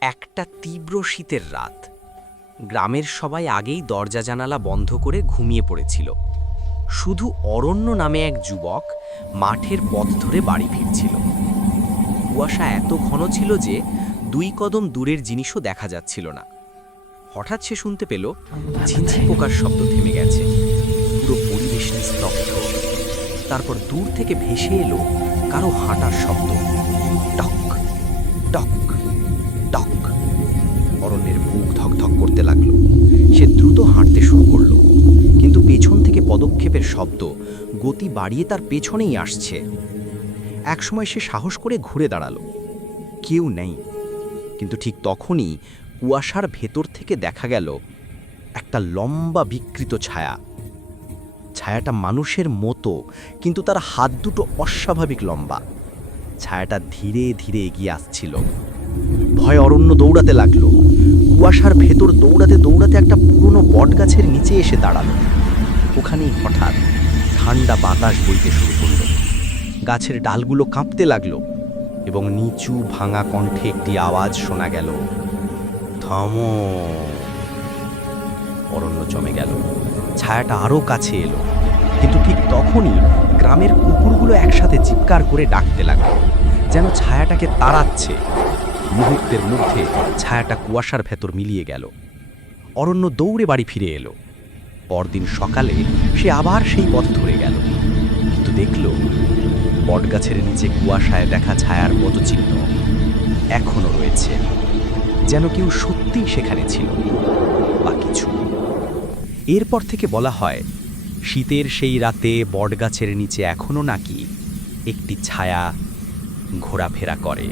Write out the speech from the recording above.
একটা তীব্র শীতের রাত। গ্রামের সবাই আগেই দরজা জানালা বন্ধ করে ঘুমিয়ে পড়েছিল। শুধু অরণ্য নামে এক যুবক মাঠের পথ ধরে বাড়ি ফিরছিল। কুয়াশা এত ঘন ছিল যে দুই কদম দূরের জিনিসও দেখা যাচ্ছিল না। হঠাৎ সে শুনতে পেল ঝিনঝি পোকার শব্দ থেমে গেছে। পুরো পরিবেশ নিস্তব্ধ। তারপর দূর থেকে ভেসে এলো কারও হাঁটার শব্দ। টক টক। করতে লাগল। সে দ্রুত হাঁটতে শুরু করল। কিন্তু পেছন থেকে পদক্ষেপের শব্দ গতি বাড়িয়ে তার পেছনেই আসছে। একসময় সে সাহস করে ঘুরে দাঁড়াল। কেউ নেই। কিন্তু ঠিক তখনই কুয়াশার ভেতর থেকে দেখা গেল একটা লম্বা বিকৃত ছায়া। ছায়াটা মানুষের মতো, কিন্তু তার হাত দুটো অস্বাভাবিক লম্বা। ছায়াটা ধীরে ধীরে এগিয়ে আসছিল। ভয় অরণ্য দৌড়াতে লাগল। কুয়াশার ভেতর দৌড়াতে দৌড়াতে একটা পুরনো বট গাছের নিচে এসে দাঁড়াল। ওখানেই হঠাৎ ঠান্ডা বাতাস বইতে শুরু করল। গাছের ডালগুলো কাঁপতে লাগল এবং নিচু ভাঙা কণ্ঠে একটি আওয়াজ শোনা গেল। থামো। অরণ্য জমে গেল। ছায়াটা আরও কাছে এলো। কিন্তু ঠিক তখনই গ্রামের কুকুরগুলো একসাথে চিৎকার করে ডাকতে লাগল, যেন ছায়াটাকে তাড়াচ্ছে। মুহূর্তের মধ্যে ছায়াটা কুয়াশার ভেতর মিলিয়ে গেল। অরণ্য দৌড়ে বাড়ি ফিরে এলো। পরদিন সকালে সে আবার সেই পথ ধরে গেল। কিন্তু দেখল, বটগাছের নিচে কুয়াশায় দেখা ছায়ার পদচিহ্ন এখনও রয়েছে, যেন কেউ সত্যিই সেখানে ছিল বা কিছু। এরপর থেকে বলা হয়, শীতের সেই রাতে বটগাছের নিচে এখনও নাকি একটি ছায়া ঘোরাফেরা করে।